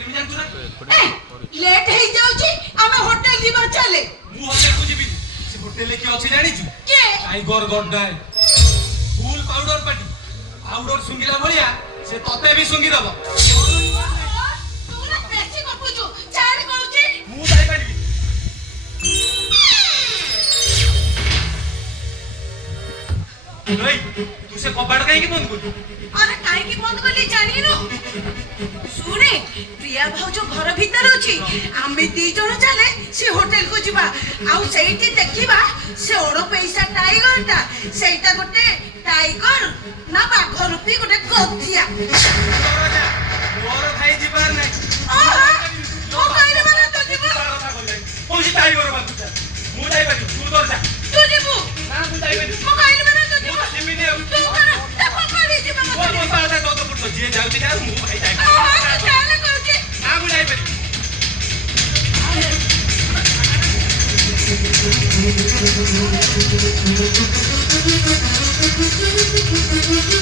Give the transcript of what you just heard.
କରିବି ଜାଣିଛୁ ନା लेट हे जाउची आमे होटल जीवा चले ମୁଁ ହୋଟେଲ କୁ ଯିବି ସେ ହୋଟେଲ କି ଅଛି ଜାଣିଛୁ के टाइगर गड्डाए फुल पाउडर पार्टी पाउडर सुंगिला भलिया से तते भी सुंगी दब तू ना बेसी गपुचु चाल कहूची ମୁଁ ଯାଇ ପାରିବି नहीं तू से कबाड़ काहे की बंद कर अरे काहे की बंद करली जानी नो सुने प्रिया भाउजो घर भीतर अछि आमे दी जण चले से होटल को जीवा आउ सेठी देखिबा से ओडो पैसा टाइगर ता सेटा गोटे टाइगर ना बाघ रूपी गोटे गधिया मोर भाई जीवार नहीं ओहो ओ कहले माने तो जीवा कौन सी टाइगर बात तू मु जाई पारी तू दर जा तू जीबू ना मु जाई पारी ओ कहले माने तो जीवा जिमिनी तू कर ता पकड़ी जीवा बोल बोल पाता तो पुट जे जाउती जा मु भाई जाई ओहो चाल कहूची ना मु जाई पारी Thank you.